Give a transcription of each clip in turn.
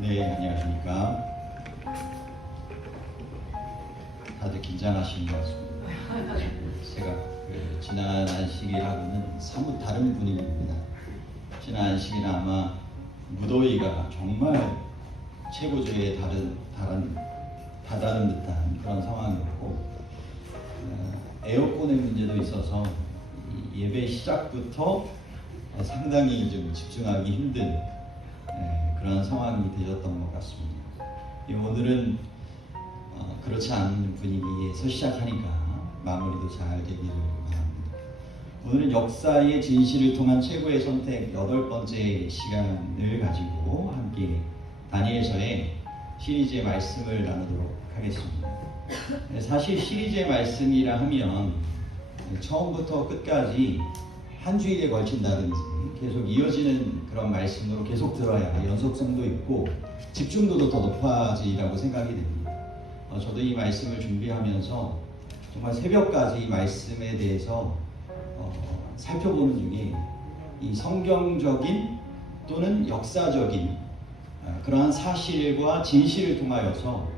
네, 안녕하십니까. 다들 긴장하시는 것 같습니다. 제가 지난 안식일하고는 사뭇 다른 분위기입니다. 지난 안식일은 아마 무더위가 정말 최고조에 다다른 듯한 그런 상황이었고, 에어컨의 문제도 있어서 예배 시작부터 상당히 좀 집중하기 힘든 그런 상황이 되었던 것 같습니다. 오늘은 그렇지 않은 분위기에서 시작하니까 마무리도 잘 되기를 바랍니다. 오늘은 역사의 진실을 통한 최고의 선택 8번째 시간을 가지고 함께 다니엘서의 시리즈의 말씀을 나누도록 하겠습니다. 사실 시리즈의 말씀이라 하면 처음부터 끝까지 한 주일에 걸친다든지 계속 이어지는 그런 말씀으로 계속 들어야 연속성도 있고 집중도도 더 높아지라고 생각이 됩니다. 저도 이 말씀을 준비하면서 정말 새벽까지 이 말씀에 대해서 살펴보는 중에 이 성경적인 또는 역사적인 그러한 사실과 진실을 통하여서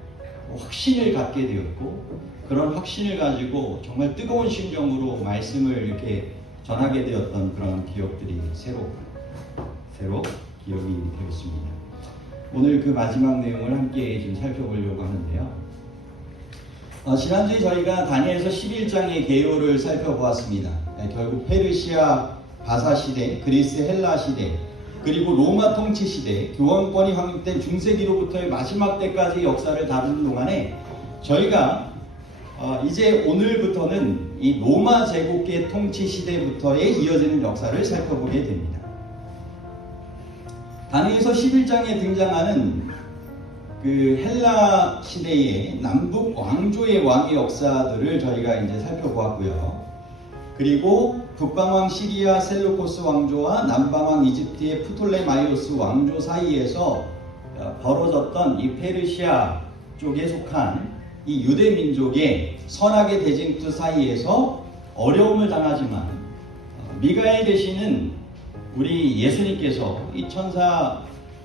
확신을 갖게 되었고, 그런 확신을 가지고 정말 뜨거운 심정으로 말씀을 이렇게 전하게 되었던 그런 기억들이 새로 기억이 되었습니다. 오늘 그 마지막 내용을 함께 좀 살펴보려고 하는데요. 지난주에 저희가 다니엘서 11장의 개요를 살펴보았습니다. 결국 페르시아 바사 시대, 그리스 헬라 시대, 그리고 로마 통치 시대, 교황권이 확립된 중세기로부터의 마지막 때까지 역사를 다루는 동안에 저희가 이제 오늘부터는 이 로마 제국의 통치 시대부터의 이어지는 역사를 살펴보게 됩니다. 다니엘서 11장에 등장하는 그 헬라 시대의 남북 왕조의 왕의 역사들을 저희가 이제 살펴보았고요. 그리고 북방왕 시리아 셀루코스 왕조와 남방왕 이집트의 프톨레마이오스 왕조 사이에서 벌어졌던 이 페르시아 쪽에 속한 이 유대 민족의 선악의 대쟁투 사이에서 어려움을 당하지만 미가엘 되시는 우리 예수님께서 이 천사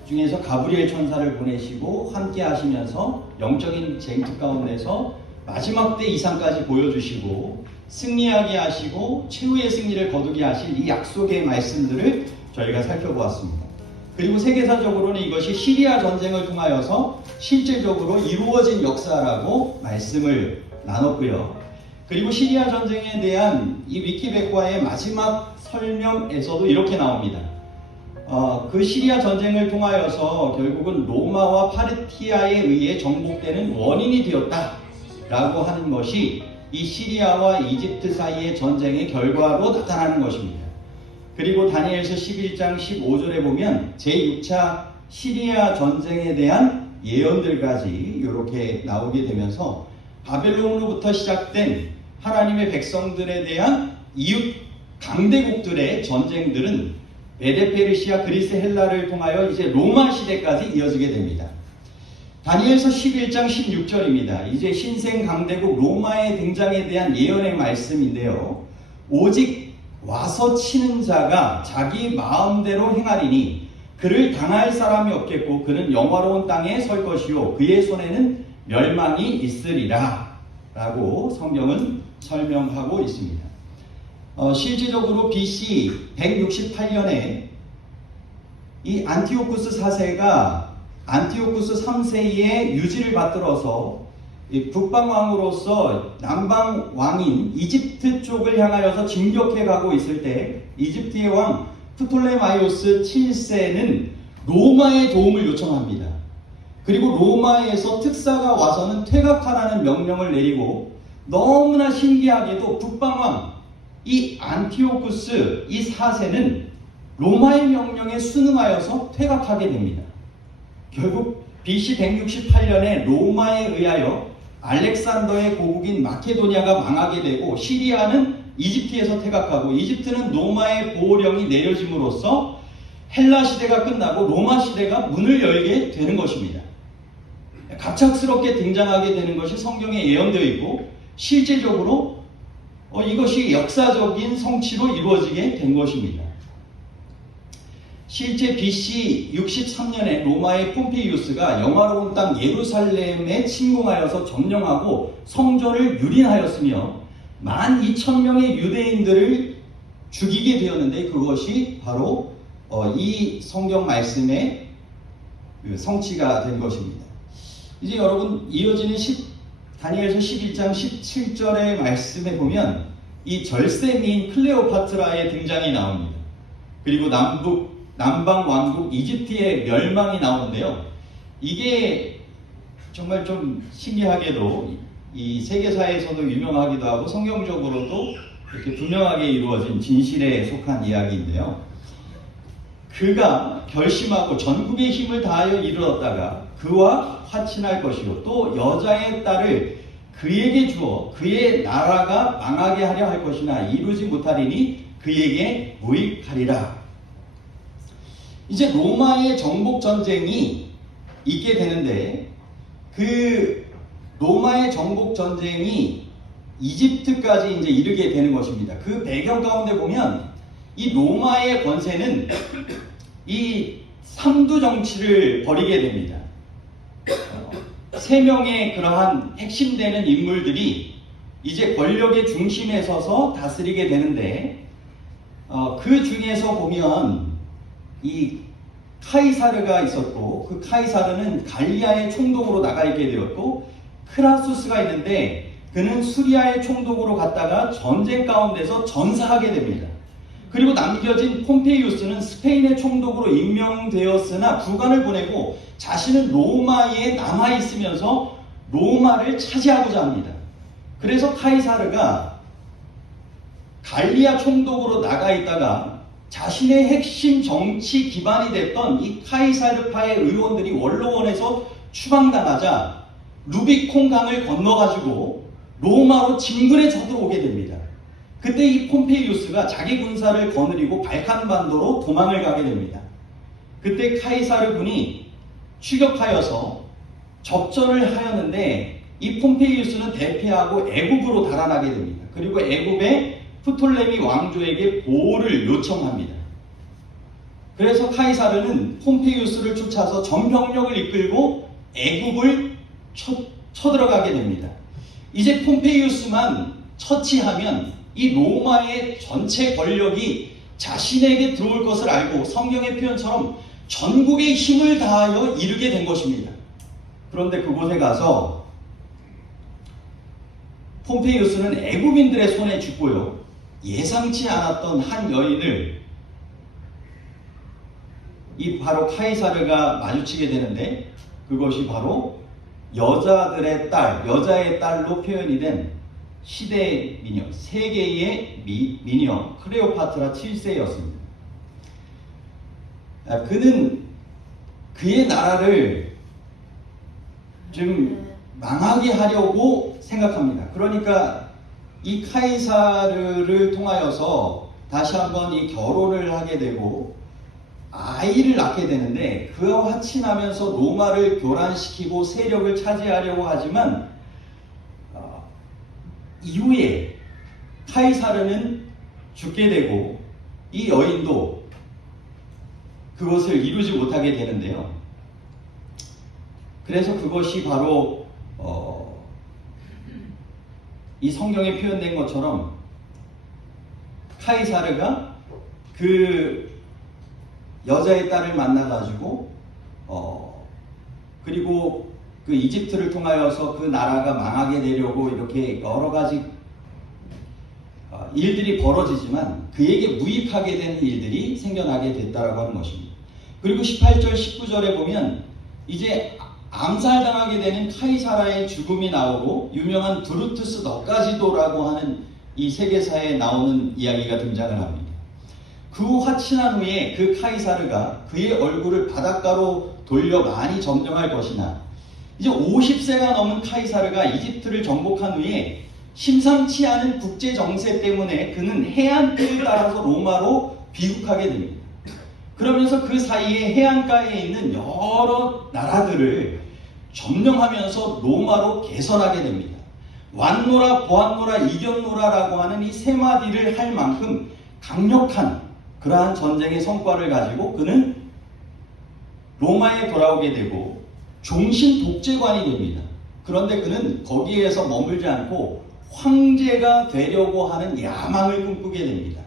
중에서 가브리엘 천사를 보내시고 함께 하시면서 영적인 쟁투 가운데서 마지막 때 이상까지 보여주시고 승리하게 하시고 최후의 승리를 거두게 하실 이 약속의 말씀들을 저희가 살펴보았습니다. 그리고 세계사적으로는 이것이 시리아 전쟁을 통하여서 실제적으로 이루어진 역사라고 말씀을 나눴고요. 그리고 시리아 전쟁에 대한 이 위키백과의 마지막 설명에서도 이렇게 나옵니다. 그 시리아 전쟁을 통하여서 결국은 로마와 파르티아에 의해 정복되는 원인이 되었다라고 하는 것이 이 시리아와 이집트 사이의 전쟁의 결과로 나타나는 것입니다. 그리고 다니엘서 11장 15절에 보면 제6차 시리아 전쟁에 대한 예언들까지 이렇게 나오게 되면서 바벨론으로부터 시작된 하나님의 백성들에 대한 이웃 강대국들의 전쟁들은 메데페르시아, 그리스, 헬라를 통하여 이제 로마 시대까지 이어지게 됩니다. 다니엘서 11장 16절입니다. 이제 신생 강대국 로마의 등장에 대한 예언의 말씀인데요. 오직 와서 치는 자가 자기 마음대로 행하리니 그를 당할 사람이 없겠고 그는 영화로운 땅에 설 것이요 그의 손에는 멸망이 있으리라 라고 성경은 설명하고 있습니다. 실질적으로 BC 168년에 이 안티오쿠스 4세가 안티오쿠스 3세의 유지를 받들어서 북방왕으로서 남방왕인 이집트 쪽을 향하여서 진격해 가고 있을 때 이집트의 왕 프톨레마이오스 7세는 로마의 도움을 요청합니다. 그리고 로마에서 특사가 와서는 퇴각하라는 명령을 내리고 너무나 신기하게도 북방왕 이 안티오쿠스 이 4세는 로마의 명령에 순응하여서 퇴각하게 됩니다. 결국 BC 168년에 로마에 의하여 알렉산더의 고국인 마케도니아가 망하게 되고 시리아는 이집트에서 퇴각하고 이집트는 로마의 보호령이 내려짐으로써 헬라 시대가 끝나고 로마 시대가 문을 열게 되는 것입니다. 갑작스럽게 등장하게 되는 것이 성경에 예언되어 있고 실제적으로 이것이 역사적인 성취로 이루어지게 된 것입니다. 실제 BC 63년에 로마의 폼페이우스가 영화로운 땅 예루살렘에 침공하여서 점령하고 성전을 유린하였으며 12,000명의 유대인들을 죽이게 되었는데, 그것이 바로 이 성경 말씀의 성취가 된 것입니다. 이제 여러분, 이어지는 다니엘서 11장 17절의 말씀에 보면 이 절세미인 클레오파트라의 등장이 나옵니다. 그리고 남방 왕국 이집트의 멸망이 나오는데요. 이게 정말 좀 신기하게도 이 세계사에서도 유명하기도 하고 성경적으로도 이렇게 분명하게 이루어진 진실에 속한 이야기인데요. 그가 결심하고 전국의 힘을 다하여 이르렀다가 그와 화친할 것이요 또 여자의 딸을 그에게 주어 그의 나라가 망하게 하려 할 것이나 이루지 못하리니 그에게 무익하리라. 이제 로마의 정복 전쟁이 있게 되는데, 그 로마의 정복 전쟁이 이집트까지 이제 이르게 되는 것입니다. 그 배경 가운데 보면 이 로마의 권세는 이 삼두 정치를 벌이게 됩니다. 세 명의 그러한 핵심되는 인물들이 이제 권력의 중심에 서서 다스리게 되는데, 그 중에서 보면 이 카이사르가 있었고, 그 카이사르는 갈리아의 총독으로 나가 있게 되었고, 크라수스가 있는데 그는 수리아의 총독으로 갔다가 전쟁 가운데서 전사하게 됩니다. 그리고 남겨진 폼페이우스는 스페인의 총독으로 임명되었으나 국왕을 보내고 자신은 로마에 남아있으면서 로마를 차지하고자 합니다. 그래서 카이사르가 갈리아 총독으로 나가 있다가 자신의 핵심 정치 기반이 됐던 이 카이사르파의 의원들이 원로원에서 추방당하자 루비콘 강을 건너가지고 로마로 진군에 쳐들어오게 됩니다. 그때 이 폼페이우스가 자기 군사를 거느리고 발칸반도로 도망을 가게 됩니다. 그때 카이사르 군이 추격하여서 접전을 하였는데 이 폼페이우스는 대패하고 애굽으로 달아나게 됩니다. 그리고 애굽의 프톨레미 왕조에게 보호를 요청합니다. 그래서 카이사르는 폼페이우스를 쫓아서 전병력을 이끌고 애굽을 쳐들어가게 됩니다. 이제 폼페이우스만 처치하면 이 로마의 전체 권력이 자신에게 들어올 것을 알고 성경의 표현처럼 전국의 힘을 다하여 이르게 된 것입니다. 그런데 그곳에 가서 폼페이우스는 애굽인들의 손에 죽고요, 예상치 않았던 한 여인을 이 바로 카이사르가 마주치게 되는데, 그것이 바로 여자들의 딸, 여자의 딸로 표현이 된 시대의 미녀, 세계의 미녀 클레오파트라 7세였습니다. 그는 그의 나라를 좀 망하게 하려고 생각합니다. 그러니까 이 카이사르를 통하여서 다시 한번 이 결혼을 하게 되고 아이를 낳게 되는데, 그와 화친하면서 로마를 교란시키고 세력을 차지하려고 하지만 이후에 카이사르는 죽게 되고 이 여인도 그것을 이루지 못하게 되는데요. 그래서 그것이 바로 이 성경에 표현된 것처럼 카이사르가 그 여자의 딸을 만나가지고 그리고 그 이집트를 통하여서 그 나라가 망하게 되려고 이렇게 여러 가지 일들이 벌어지지만 그에게 무익하게 된 일들이 생겨나게 됐다라고 하는 것입니다. 그리고 18절 19절에 보면 이제 암살당하게 되는 카이사라의 죽음이 나오고 유명한 브루투스 너까지도라고 하는 이 세계사에 나오는 이야기가 등장을 합니다. 그 화친한 후에 그 카이사르가 그의 얼굴을 바닷가로 돌려 많이 점령할 것이나, 이제 50세가 넘은 카이사르가 이집트를 정복한 후에 심상치 않은 국제 정세 때문에 그는 해안길을 따라서 로마로 귀국하게 됩니다. 그러면서 그 사이에 해안가에 있는 여러 나라들을 점령하면서 로마로 개선하게 됩니다. 완노라, 보안노라, 이겼노라라고 하는 이 세 마디를 할 만큼 강력한 그러한 전쟁의 성과를 가지고 그는 로마에 돌아오게 되고 종신 독재관이 됩니다. 그런데 그는 거기에서 머물지 않고 황제가 되려고 하는 야망을 꿈꾸게 됩니다.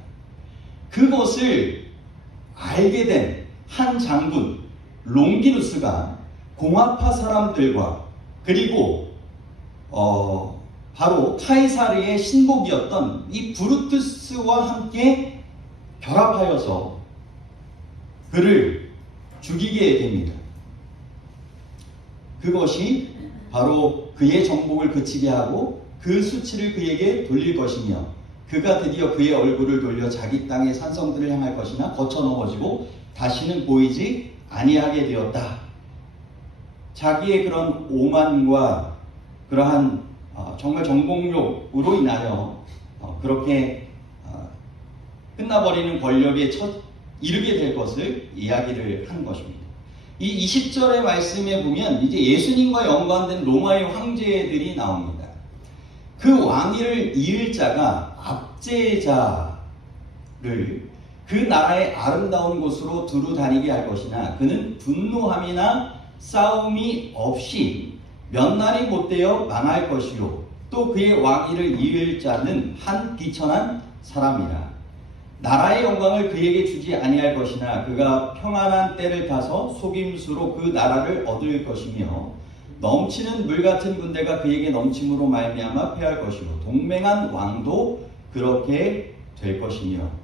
그것을 알게 된 한 장군 롱기누스가 공화파 사람들과 그리고 바로 카이사르의 신복이었던 이 브루투스와 함께 결합하여서 그를 죽이게 됩니다. 그것이 바로 그의 정복을 그치게 하고 그 수치를 그에게 돌릴 것이며 그가 드디어 그의 얼굴을 돌려 자기 땅의 산성들을 향할 것이나 거쳐 넘어지고 다시는 보이지 아니하게 되었다. 자기의 그런 오만과 그러한 정말 정복욕으로 인하여 그렇게 끝나버리는 권력에 이르게 될 것을 이야기를 하는 것입니다. 이 20절의 말씀에 보면 이제 예수님과 연관된 로마의 황제들이 나옵니다. 그 왕위를 이을 자가 압제자를 그 나라의 아름다운 곳으로 두루 다니게 할 것이나 그는 분노함이나 싸움이 없이 몇 날이 못되어 망할 것이요 또 그의 왕위를 이을 자는 한 비천한 사람이라. 나라의 영광을 그에게 주지 아니할 것이나 그가 평안한 때를 타서 속임수로 그 나라를 얻을 것이며 넘치는 물 같은 군대가 그에게 넘침으로 말미암아 패할 것이요 동맹한 왕도 그렇게 될 것이며.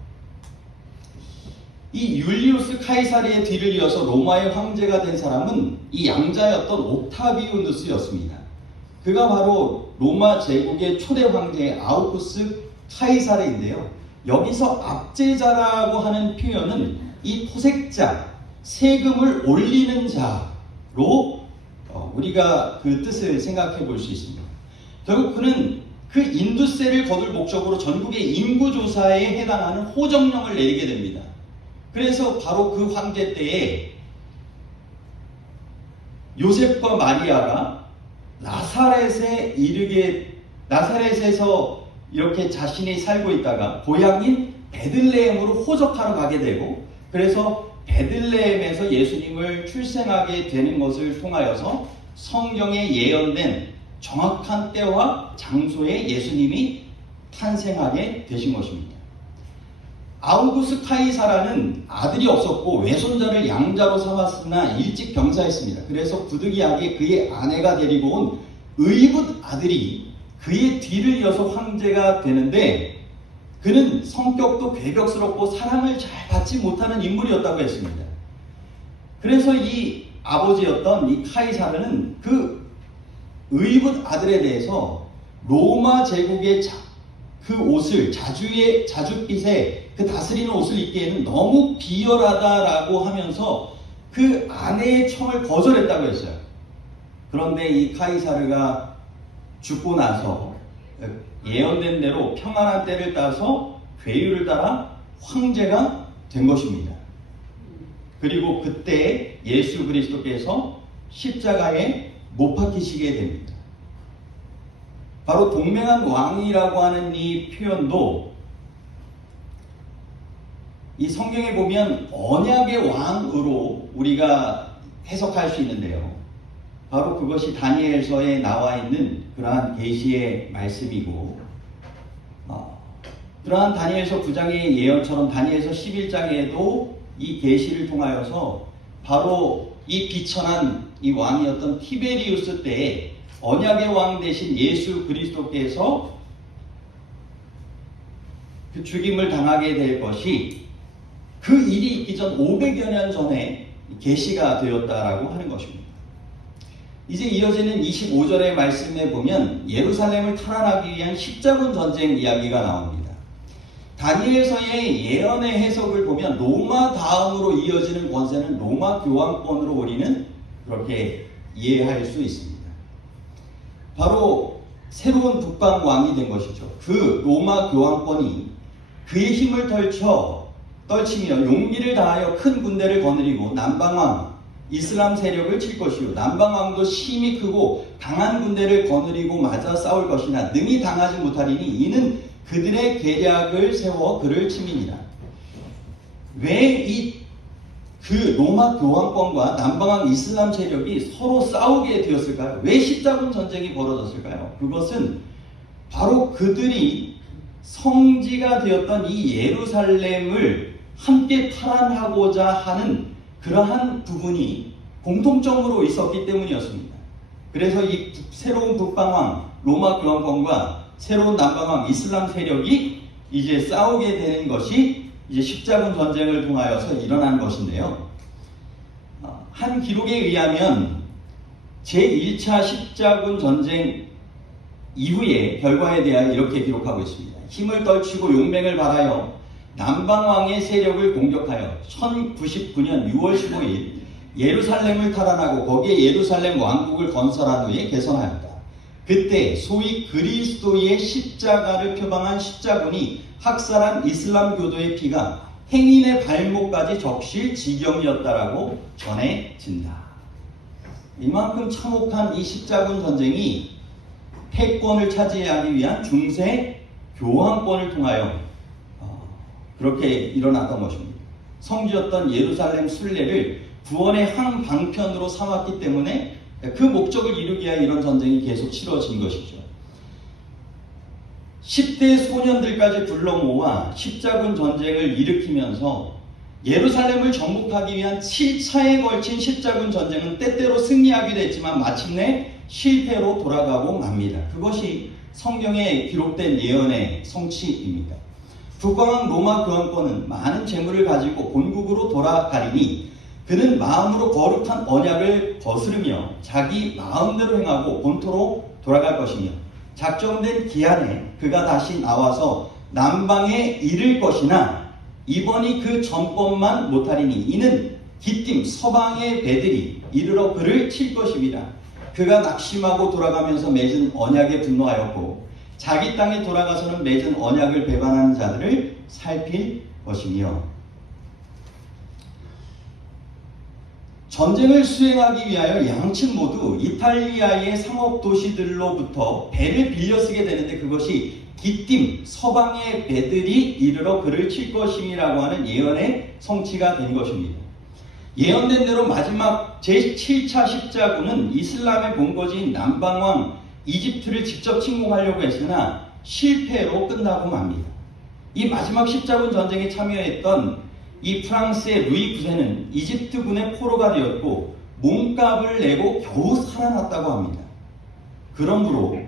이 율리우스 카이사르의 뒤를 이어서 로마의 황제가 된 사람은 이 양자였던 옥타비우누스였습니다. 그가 바로 로마 제국의 초대 황제 아우구스 카이사르인데요. 여기서 압제자라고 하는 표현은 이 포색자, 세금을 올리는 자로 우리가 그 뜻을 생각해 볼 수 있습니다. 결국 그는 그 인두세를 거둘 목적으로 전국의 인구조사에 해당하는 호정령을 내리게 됩니다. 그래서 바로 그 황제 때에 요셉과 마리아가 나사렛에서 이렇게 자신이 살고 있다가 고향인 베들레헴으로 호적하러 가게 되고 그래서 베들레헴에서 예수님을 출생하게 되는 것을 통하여서 성경에 예언된 정확한 때와 장소에 예수님이 탄생하게 되신 것입니다. 아우구스 카이사라는 아들이 없었고 외손자를 양자로 삼았으나 일찍 병사했습니다. 그래서 부득이하게 그의 아내가 데리고 온 의붓 아들이 그의 뒤를 이어서 황제가 되는데 그는 성격도 괴격스럽고 사랑을 잘 받지 못하는 인물이었다고 했습니다. 그래서 이 아버지였던 이 카이사르는 그 의붓 아들에 대해서 로마 제국의 그 옷을 자줏빛에 그 다스리는 옷을 입기에는 너무 비열하다라고 하면서 그 아내의 청을 거절했다고 했어요. 그런데 이 카이사르가 죽고 나서 예언된 대로 평안한 때를 따서 괴유를 따라 황제가 된 것입니다. 그리고 그때 예수 그리스도께서 십자가에 못 박히시게 됩니다. 바로 동맹한 왕이라고 하는 이 표현도 이 성경에 보면 언약의 왕으로 우리가 해석할 수 있는데요. 바로 그것이 다니엘서에 나와 있는 그러한 계시의 말씀이고 그러한 다니엘서 9장의 예언처럼 다니엘서 11장에도 이 계시를 통하여서 바로 이 비천한 이 왕이었던 티베리우스 때에 언약의 왕 대신 예수 그리스도께서 그 죽임을 당하게 될 것이 그 일이 있기 전 500여 년 전에 계시가 되었다라고 하는 것입니다. 이제 이어지는 25절의 말씀에 보면 예루살렘을 탈환하기 위한 십자군 전쟁 이야기가 나옵니다. 다니엘서의 예언의 해석을 보면 로마 다음으로 이어지는 권세는 로마 교황권으로 우리는 그렇게 이해할 수 있습니다. 바로 새로운 북방 왕이 된 것이죠. 그 로마 교황권이 그의 힘을 떨치며 용기를 다하여 큰 군대를 거느리고 남방왕 이슬람 세력을 칠 것이요 남방왕도 힘이 크고 강한 군대를 거느리고 맞아 싸울 것이나 능히 당하지 못하리니 이는 그들의 계략을 세워 그를 치미니라. 왜 그 로마 교황권과 남방왕 이슬람 세력이 서로 싸우게 되었을까요? 왜 십자군 전쟁이 벌어졌을까요? 그것은 바로 그들이 성지가 되었던 이 예루살렘을 함께 탈환하고자 하는 그러한 부분이 공통점으로 있었기 때문이었습니다. 그래서 이 새로운 북방왕 로마 교황권과 새로운 남방왕 이슬람 세력이 이제 싸우게 되는 것이 이제 십자군 전쟁을 통하여서 일어난 것인데요. 한 기록에 의하면 제1차 십자군 전쟁 이후의 결과에 대하여 이렇게 기록하고 있습니다. 힘을 떨치고 용맹을 발하여 남방왕의 세력을 공격하여 1099년 6월 15일 예루살렘을 탈환하고 거기에 예루살렘 왕국을 건설한 후에 개선하였다. 그때 소위 그리스도의 십자가를 표방한 십자군이 학살한 이슬람 교도의 피가 행인의 발목까지 적실 지경이었다라고 전해진다. 이만큼 참혹한 이 십자군 전쟁이 패권을 차지하기 위한 중세 교황권을 통하여 그렇게 일어났던 것입니다. 성지였던 예루살렘 순례를 구원의 한 방편으로 삼았기 때문에 그 목적을 이루기 위해 이런 전쟁이 계속 치러진 것이죠. 10대 소년들까지 불러 모아 십자군 전쟁을 일으키면서 예루살렘을 정복하기 위한 7차에 걸친 십자군 전쟁은 때때로 승리하기도 했지만 마침내 실패로 돌아가고 맙니다. 그것이 성경에 기록된 예언의 성취입니다. 북방왕 로마 교황권은 많은 재물을 가지고 본국으로 돌아가리니 그는 마음으로 거룩한 언약을 거스르며 자기 마음대로 행하고 본토로 돌아갈 것이며 작정된 기한에 그가 다시 나와서 남방에 이를 것이나 이번이 그 전법만 못하리니 이는 기띔 서방의 배들이 이르러 그를 칠 것임이라. 그가 낙심하고 돌아가면서 맺은 언약에 분노하였고 자기 땅에 돌아가서는 맺은 언약을 배반하는 자들을 살필 것이며 전쟁을 수행하기 위하여 양측 모두 이탈리아의 상업 도시들로부터 배를 빌려 쓰게 되는데 그것이 기띔 서방의 배들이 이르러 그를 칠 것임이라고 하는 예언의 성취가 된 것입니다. 예언된 대로 마지막 제7차 십자군은 이슬람의 본거지인 남방왕 이집트를 직접 침공하려고 했으나 실패로 끝나고 맙니다. 이 마지막 십자군 전쟁에 참여했던 이 프랑스의 루이 9세는 이집트군의 포로가 되었고 몸값을 내고 겨우 살아났다고 합니다. 그러므로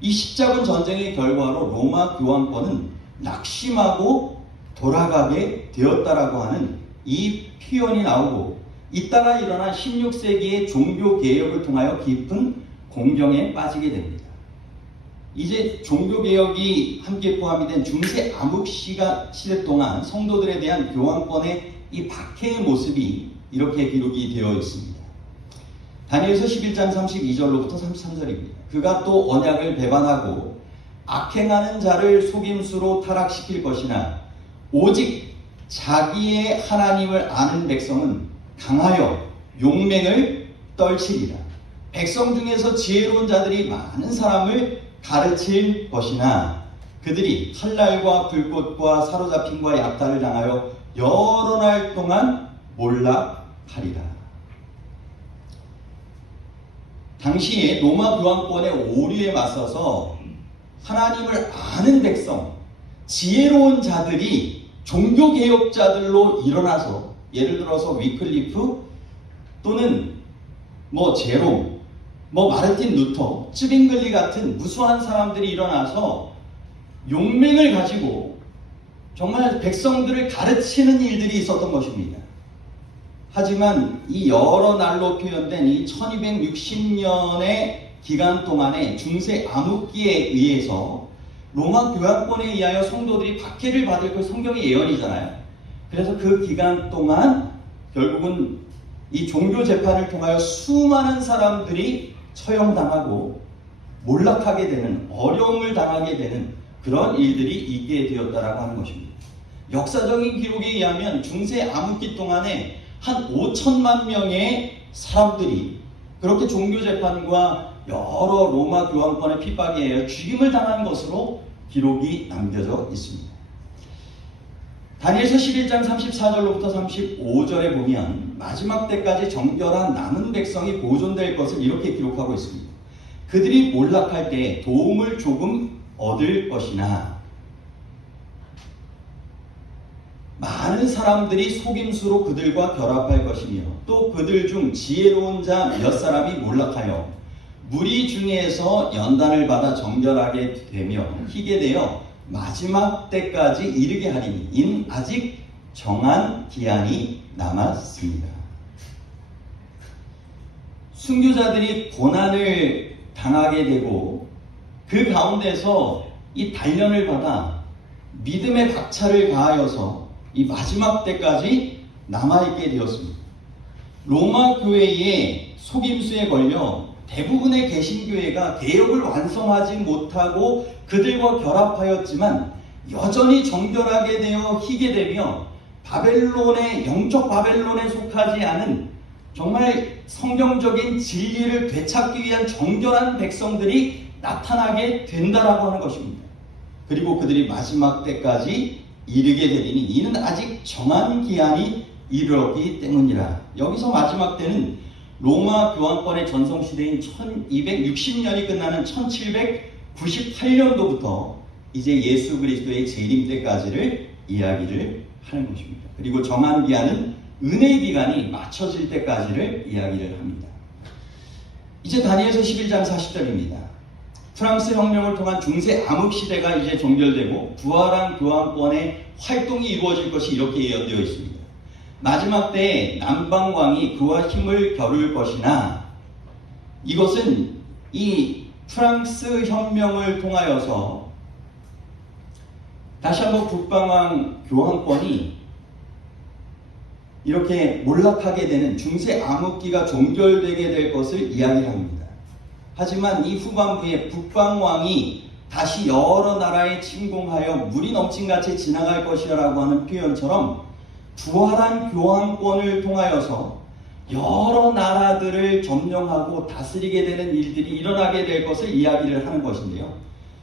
이 십자군 전쟁의 결과로 로마 교황권은 낙심하고 돌아가게 되었다라고 하는 이 표현이 나오고 잇따라 일어난 16세기의 종교 개혁을 통하여 깊은 공경에 빠지게 됩니다. 이제 종교개혁이 함께 포함이 된 중세 암흑 시대 동안 성도들에 대한 교황권의 이 박해의 모습이 이렇게 기록이 되어 있습니다. 다니엘서 11장 32절로부터 33절입니다. 그가 또 언약을 배반하고 악행하는 자를 속임수로 타락시킬 것이나 오직 자기의 하나님을 아는 백성은 강하여 용맹을 떨치리라. 백성 중에서 지혜로운 자들이 많은 사람을 가르칠 것이나 그들이 칼날과 불꽃과 사로잡힘과 약탈을 당하여 여러 날 동안 몰락하리라. 당시에 로마 교황권의 오류에 맞서서 하나님을 아는 백성, 지혜로운 자들이 종교개혁자들로 일어나서 예를 들어서 위클리프 또는 제롬, 마르틴 루터, 쯔빙글리 같은 무수한 사람들이 일어나서 용맹을 가지고 정말 백성들을 가르치는 일들이 있었던 것입니다. 하지만 이 여러 날로 표현된 이 1260년의 기간 동안의 중세 암흑기에 의해서 로마 교황권에 의하여 성도들이 박해를 받을 그 성경의 예언이잖아요. 그래서 그 기간 동안 결국은 이 종교 재판을 통하여 수많은 사람들이 처형당하고 몰락하게 되는, 어려움을 당하게 되는 그런 일들이 있게 되었다라고 하는 것입니다. 역사적인 기록에 의하면 중세 암흑기 동안에 한 5천만 명의 사람들이 그렇게 종교 재판과 여러 로마 교황권의 핍박에 의해 죽임을 당한 것으로 기록이 남겨져 있습니다. 다니엘서 11장 34절로부터 35절에 보면 마지막 때까지 정결한 남은 백성이 보존될 것을 이렇게 기록하고 있습니다. 그들이 몰락할 때 도움을 조금 얻을 것이나 많은 사람들이 속임수로 그들과 결합할 것이며 또 그들 중 지혜로운 자 몇 사람이 몰락하여 무리 중에서 연단을 받아 정결하게 되며 희게 되어 마지막 때까지 이르게 하리니 이는 아직 정한 기한이 남았습니다. 순교자들이 고난을 당하게 되고 그 가운데서 이 단련을 받아 믿음의 박차를 가하여서 이 마지막 때까지 남아있게 되었습니다. 로마 교회의 속임수에 걸려 대부분의 개신교회가 개혁을 완성하지 못하고 그들과 결합하였지만 여전히 정결하게 되어 희게 되며 바벨론의 영적 바벨론에 속하지 않은 정말 성경적인 진리를 되찾기 위한 정결한 백성들이 나타나게 된다라고 하는 것입니다. 그리고 그들이 마지막 때까지 이르게 되리니 이는 아직 정한 기한이 이르렀기 때문이라. 여기서 마지막 때는 로마 교황권의 전성시대인 1260년이 끝나는 1798년도부터 이제 예수 그리스도의 재림 때까지를 이야기를 하는 것입니다. 그리고 정한 기한은 은혜의 기간이 맞춰질 때까지를 이야기를 합니다. 이제 다니엘서 11장 40절입니다. 프랑스 혁명을 통한 중세 암흑 시대가 이제 종결되고 부활한 교황권의 활동이 이루어질 것이 이렇게 예언되어 있습니다. 마지막 때에 남방왕이 그와 힘을 겨룰 것이나 이것은 이 프랑스 혁명을 통하여서 다시 한번 북방왕 교황권이 이렇게 몰락하게 되는 중세 암흑기가 종결되게 될 것을 이야기합니다. 하지만 이 후반부에 북방왕이 다시 여러 나라에 침공하여 물이 넘친같이 지나갈 것이라고 하는 표현처럼 부활한 교황권을 통하여서 여러 나라들을 점령하고 다스리게 되는 일들이 일어나게 될 것을 이야기를 하는 것인데요.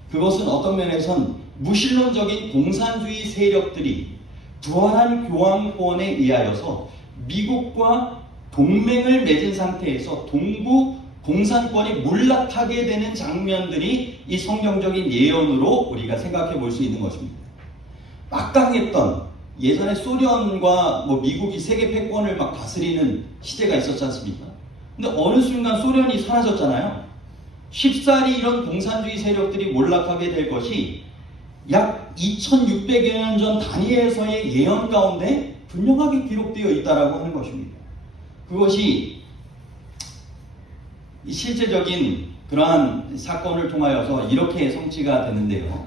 그것은 어떤 면에선 무신론적인 공산주의 세력들이 부활한 교황권에 의하여서 미국과 동맹을 맺은 상태에서 동부 공산권이 몰락하게 되는 장면들이 이 성경적인 예언으로 우리가 생각해 볼 수 있는 것입니다. 막강했던 예전에 소련과 미국이 세계 패권을 막 다스리는 시대가 있었지 않습니까? 근데 어느 순간 소련이 사라졌잖아요. 쉽사리 이런 공산주의 세력들이 몰락하게 될 것이 약 2600여 년 전 다니엘서의 예언 가운데 분명하게 기록되어 있다라고 하는 것입니다. 그것이 실제적인 그러한 사건을 통하여서 이렇게 성취가 되는데요.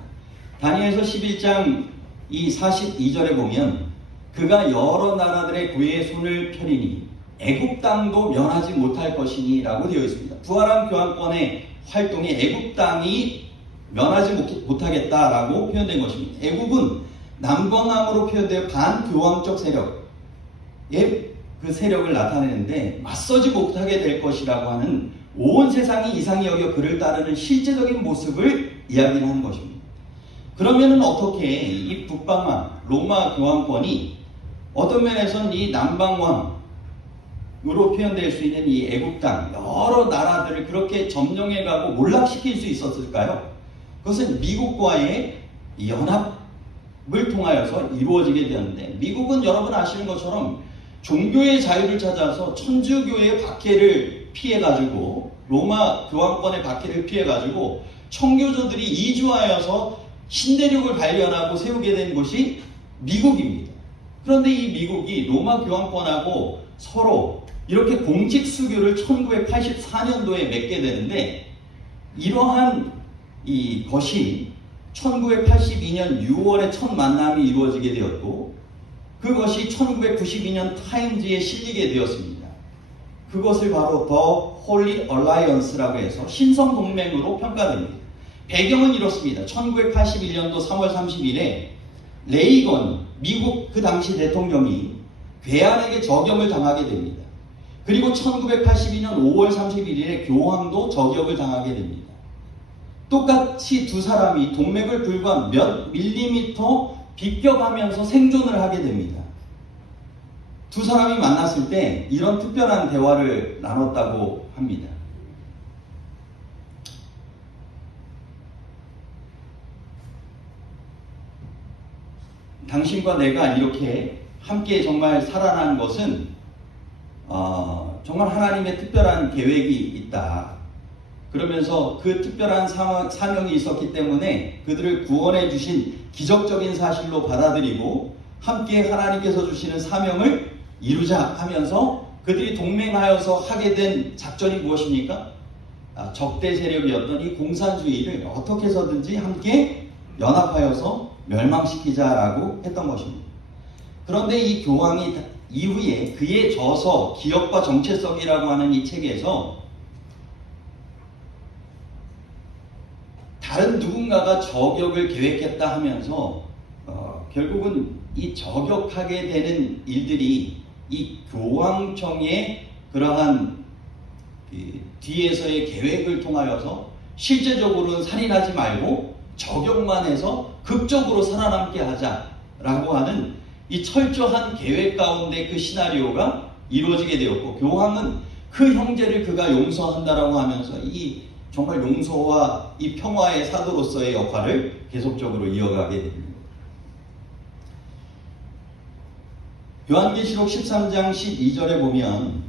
다니엘서 11장 이 42절에 보면 그가 여러 나라들의 궤에 손을 펴리니 애굽 땅도 면하지 못할 것이니 라고 되어 있습니다. 부활한 교황권의 활동에 애굽 땅이 면하지 못하겠다라고 표현된 것입니다. 애굽은 남방함으로 표현되어 반교황적 세력의 그 세력을 나타내는데 맞서지 못하게 될 것이라고 하는 온 세상이 이상히 여겨 그를 따르는 실제적인 모습을 이야기를 하는 것입니다. 그러면은 어떻게 이 북방왕 로마 교황권이 어떤 면에서는 이 남방왕으로 표현될 수 있는 이 애굽 땅 여러 나라들을 그렇게 점령해가고 몰락시킬 수 있었을까요? 그것은 미국과의 연합을 통하여서 이루어지게 되었는데, 미국은 여러분 아시는 것처럼 종교의 자유를 찾아서 천주교의 박해를 피해가지고 로마 교황권의 박해를 피해가지고 청교도들이 이주하여서 신대륙을 발견하고 세우게 된 곳이 미국입니다. 그런데 이 미국이 로마 교황권하고 서로 이렇게 공직 수교를 1984년도에 맺게 되는데, 이러한 이 것이 1982년 6월에 첫 만남이 이루어지게 되었고, 그것이 1992년 타임즈에 실리게 되었습니다. 그것을 바로 더 홀리 얼라이언스라고 해서 신성 동맹으로 평가됩니다. 배경은 이렇습니다. 1981년도 3월 30일에 레이건 미국 그 당시 대통령이 괴한에게 저격을 당하게 됩니다. 그리고 1982년 5월 31일에 교황도 저격을 당하게 됩니다. 똑같이 두 사람이 동맥을 불과 몇 밀리미터 비껴가면서 생존을 하게 됩니다. 두 사람이 만났을 때 이런 특별한 대화를 나눴다고 합니다. 당신과 내가 이렇게 함께 정말 살아난 것은 정말 하나님의 특별한 계획이 있다. 그러면서 그 특별한 사명이 있었기 때문에 그들을 구원해 주신 기적적인 사실로 받아들이고 함께 하나님께서 주시는 사명을 이루자 하면서 그들이 동맹하여서 하게 된 작전이 무엇입니까? 적대 세력이었던 이 공산주의를 어떻게 해서든지 함께 연합하여서 멸망시키자라고 했던 것입니다. 그런데 이 교황이 이후에 그의 저서 기업과 정체성이라고 하는 이 책에서 다른 누군가가 저격을 계획했다 하면서 결국은 이 저격하게 되는 일들이 이 교황청의 그러한 뒤에서의 계획을 통하여서 실제적으로는 살인하지 말고 저격만 해서 극적으로 살아남게 하자라고 하는 이 철저한 계획 가운데 그 시나리오가 이루어지게 되었고, 교황은 그 형제를 그가 용서한다라고 하면서 이 정말 용서와 이 평화의 사도로서의 역할을 계속적으로 이어가게 됩니다. 요한계시록 13장 12절에 보면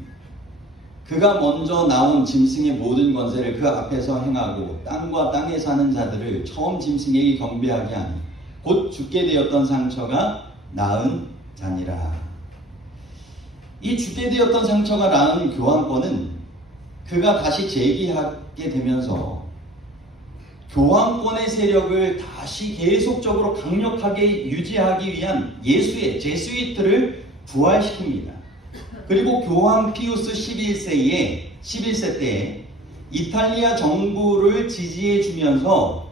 그가 먼저 나온 짐승의 모든 권세를 그 앞에서 행하고 땅과 땅에 사는 자들을 처음 짐승에게 경배하게 하니 곧 죽게 되었던 상처가 나은 자니라. 이 죽게 되었던 상처가 나은 교황권은 그가 다시 재기하게 되면서 교황권의 세력을 다시 계속적으로 강력하게 유지하기 위한 예수의 제스위트를 부활시킵니다. 그리고 교황 피우스 11세 때에 이탈리아 정부를 지지해 주면서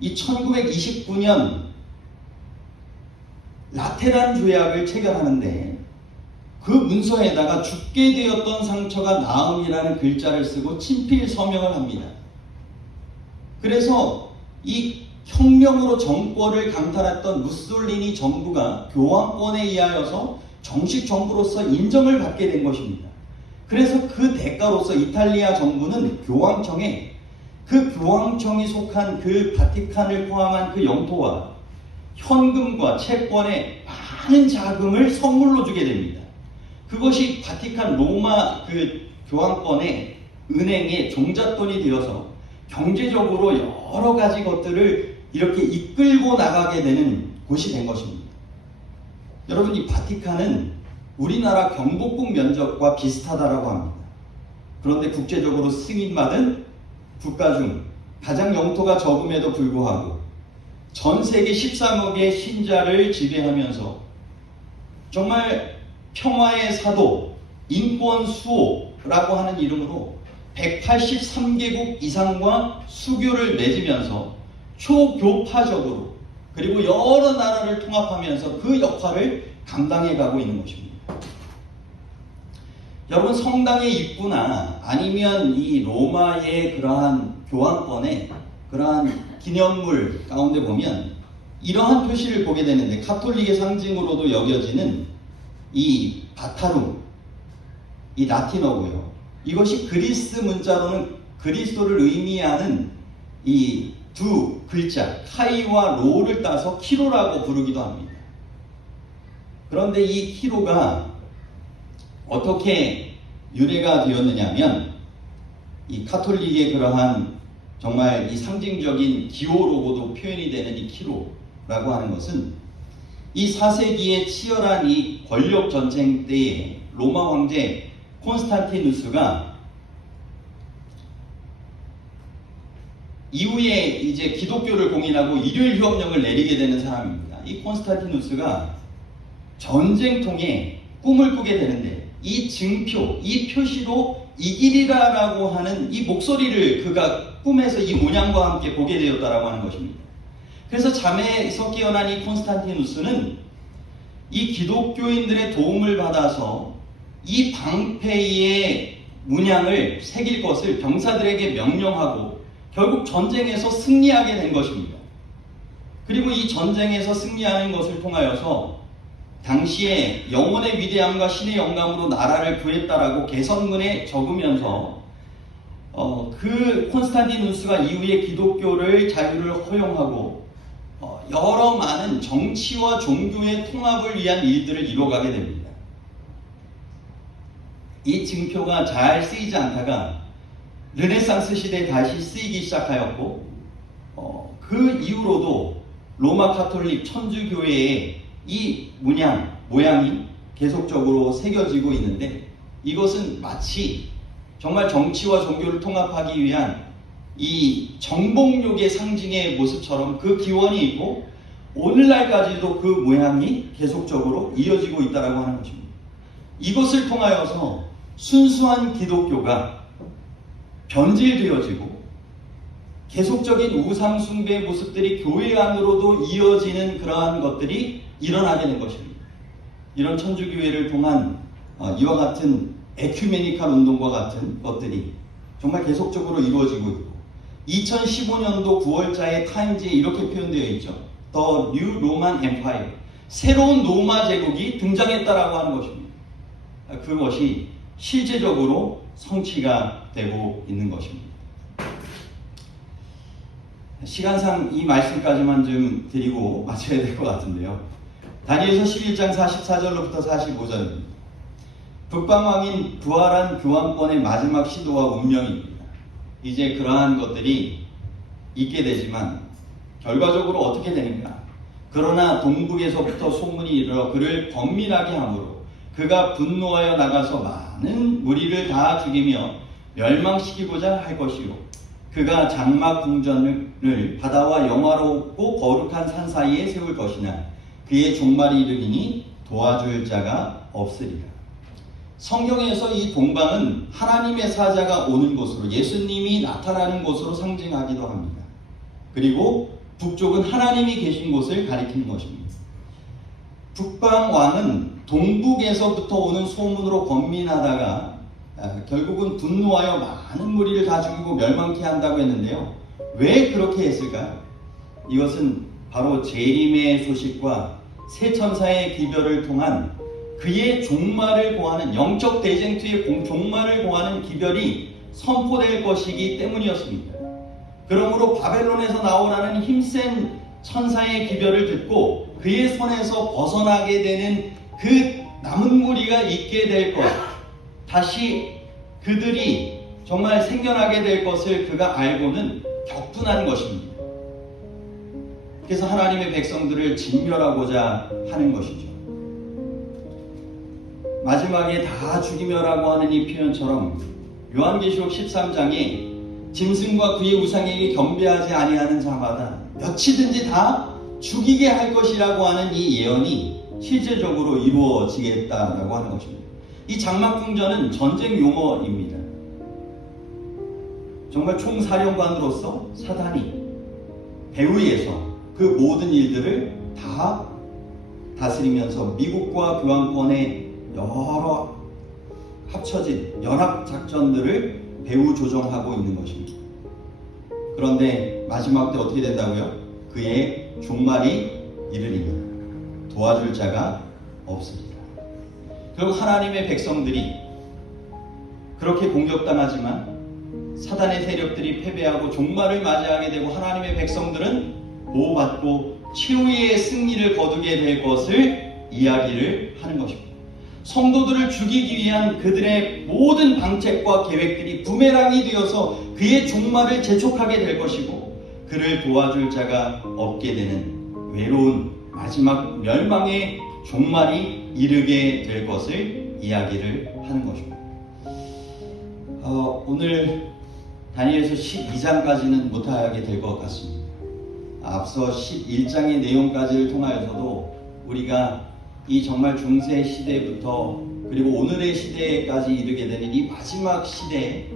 이 1929년 라테란 조약을 체결하는데 그 문서에다가 죽게 되었던 상처가 나음이라는 글자를 쓰고 친필 서명을 합니다. 그래서 이 혁명으로 정권을 강탈했던 무솔리니 정부가 교황권에 의하여서 정식 정부로서 인정을 받게 된 것입니다. 그래서 그 대가로서 이탈리아 정부는 교황청에 그 교황청이 속한 그 바티칸을 포함한 그 영토와 현금과 채권의 많은 자금을 선물로 주게 됩니다. 그것이 바티칸 로마 그 교황권의 은행의 종잣돈이 되어서 경제적으로 여러 가지 것들을 이렇게 이끌고 나가게 되는 곳이 된 것입니다. 여러분, 이 바티칸은 우리나라 경복궁 면적과 비슷하다라고 합니다. 그런데 국제적으로 승인받은 국가 중 가장 영토가 적음에도 불구하고 전 세계 13억의 신자를 지배하면서 정말 평화의 사도, 인권 수호라고 하는 이름으로 183개국 이상과 수교를 맺으면서 초교파적으로 그리고 여러 나라를 통합하면서 그 역할을 감당해 가고 있는 것입니다. 여러분, 성당의 입구나 아니면 이 로마의 그러한 교황권의 그러한 기념물 가운데 보면 이러한 표시를 보게 되는데, 가톨릭의 상징으로도 여겨지는 이 바타룸, 이 라틴어고요. 이것이 그리스 문자로는 그리스도를 의미하는 이 두 글자 카이와 로를 따서 키로라고 부르기도 합니다. 그런데 이 키로가 어떻게 유래가 되었느냐면, 이 카톨릭의 그러한 정말 이 상징적인 기호로고도 표현이 되는 이 키로라고 하는 것은 이 4세기의 치열한 이 권력 전쟁 때에 로마 황제 콘스탄티누스가 이후에 이제 기독교를 공인하고 일요일 휴업령을 내리게 되는 사람입니다. 이 콘스탄티누스가 전쟁통에 꿈을 꾸게 되는데 이 증표, 이 표시로 이길이라라고 하는 이 목소리를 그가 꿈에서 이 문양과 함께 보게 되었다라고 하는 것입니다. 그래서 잠에서 깨어난 이 콘스탄티누스는 이 기독교인들의 도움을 받아서 이 방패의 문양을 새길 것을 병사들에게 명령하고 결국 전쟁에서 승리하게 된 것입니다. 그리고 이 전쟁에서 승리하는 것을 통하여서 당시에 영혼의 위대함과 신의 영감으로 나라를 구했다라고 개선문에 적으면서 그 콘스탄티누스가 이후에 기독교를 자유를 허용하고 여러 많은 정치와 종교의 통합을 위한 일들을 이뤄가게 됩니다. 이 증표가 잘 쓰이지 않다가 르네상스 시대에 다시 쓰이기 시작하였고 그 이후로도 로마 카톨릭 천주교회의 이 모양이 계속적으로 새겨지고 있는데, 이것은 마치 정말 정치와 종교를 통합하기 위한 이 정복욕의 상징의 모습처럼 그 기원이 있고 오늘날까지도 그 모양이 계속적으로 이어지고 있다고 하는 것입니다. 이것을 통하여서 순수한 기독교가 변질되어지고 계속적인 우상 숭배의 모습들이 교회 안으로도 이어지는 그러한 것들이 일어나게 된 것입니다. 이런 천주교회를 통한 이와 같은 에큐메니칼 운동과 같은 것들이 정말 계속적으로 이루어지고 있고, 2015년도 9월자의 타임즈에 이렇게 표현되어 있죠. The New Roman Empire, 새로운 로마 제국이 등장했다라고 하는 것입니다. 그것이 실제적으로 성취가 되고 있는 것입니다. 시간상 이 말씀까지만 좀 드리고 마쳐야 될 것 같은데요. 다니엘서 11장 44절로부터 45절입니다. 북방왕인 부활한 교황권의 마지막 시도와 운명입니다. 이제 그러한 것들이 있게 되지만 결과적으로 어떻게 되는가? 그러나 동북에서부터 소문이 이르러 그를 번민하게 하므로 그가 분노하여 나가서 많은 무리를 다 죽이며 멸망시키고자 할 것이요, 그가 장막 궁전을 바다와 영화롭고 거룩한 산 사이에 세울 것이나 그의 종말이 이르리니 도와줄 자가 없으리라. 성경에서 이 동방은 하나님의 사자가 오는 곳으로, 예수님이 나타나는 곳으로 상징하기도 합니다. 그리고 북쪽은 하나님이 계신 곳을 가리키는 것입니다. 북방 왕은 동북에서부터 오는 소문으로 번민하다가 결국은 분노하여 많은 무리를 다 죽이고 멸망케 한다고 했는데요. 왜 그렇게 했을까요? 이것은 바로 재림의 소식과 새 천사의 기별을 통한 그의 종말을 고하는, 영적 대쟁투의 종말을 고하는 기별이 선포될 것이기 때문이었습니다. 그러므로 바벨론에서 나오라는 힘센 천사의 기별을 듣고 그의 손에서 벗어나게 되는 그 남은 무리가 있게 될 것, 다시 그들이 정말 생겨나게 될 것을 그가 알고는 격분한 것입니다. 그래서 하나님의 백성들을 진멸하고자 하는 것이죠. 마지막에 다 죽이며라고 하는 이 표현처럼 요한계시록 13장에 짐승과 그의 우상에게 경배하지 아니하는 자마다 몇이든지 다 죽이게 할 것이라고 하는 이 예언이 실제적으로 이루어지겠다라고 하는 것입니다. 이 장막궁전은 전쟁 용어입니다. 정말 총사령관으로서 사단이 배후에서 그 모든 일들을 다 다스리면서 미국과 교황권의 여러 합쳐진 연합작전들을 배후 조정하고 있는 것입니다. 그런데 마지막 때 어떻게 된다고요? 그의 종말이 이르리니 도와줄 자가 없습니다. 결국 하나님의 백성들이 그렇게 공격당하지만 사단의 세력들이 패배하고 종말을 맞이하게 되고 하나님의 백성들은 보호받고 최후의 승리를 거두게 될 것을 이야기를 하는 것입니다. 성도들을 죽이기 위한 그들의 모든 방책과 계획들이 부메랑이 되어서 그의 종말을 재촉하게 될 것이고, 그를 도와줄 자가 없게 되는 외로운 마지막 멸망의 종말이 이르게 될 것을 이야기를 하는 것입니다. 오늘 다니엘서 12장까지는 못하게 될 것 같습니다. 앞서 11장의 내용까지를 통하여서도 우리가 이 정말 중세 시대부터 그리고 오늘의 시대까지 이르게 되는 이 마지막 시대에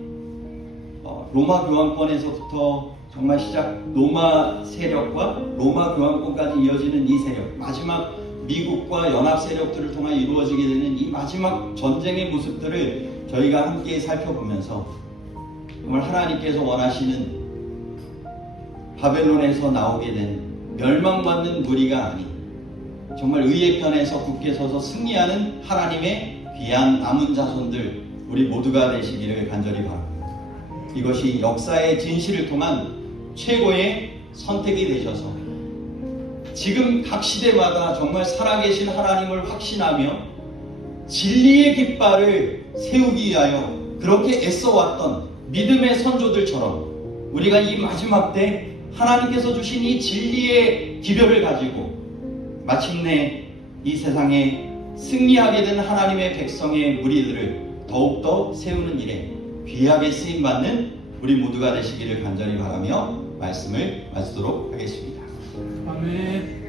로마 교황권에서부터 정말 시작 로마 세력과 로마 교황권까지 이어지는 이 세력, 마지막 미국과 연합 세력들을 통해 이루어지게 되는 이 마지막 전쟁의 모습들을 저희가 함께 살펴보면서 정말 하나님께서 원하시는 바벨론에서 나오게 된 멸망받는 무리가 아닌 정말 의의 편에서 굳게 서서 승리하는 하나님의 귀한 남은 자손들 우리 모두가 되시기를 간절히 바랍니다. 이것이 역사의 진실을 통한 최고의 선택이 되셔서 지금 각 시대마다 정말 살아계신 하나님을 확신하며 진리의 깃발을 세우기 위하여 그렇게 애써왔던 믿음의 선조들처럼 우리가 이 마지막 때 하나님께서 주신 이 진리의 기별을 가지고 마침내 이 세상에 승리하게 된 하나님의 백성의 무리들을 더욱더 세우는 일에 귀하게 쓰임받는 우리 모두가 되시기를 간절히 바라며 말씀을 마치도록 하겠습니다. 아멘.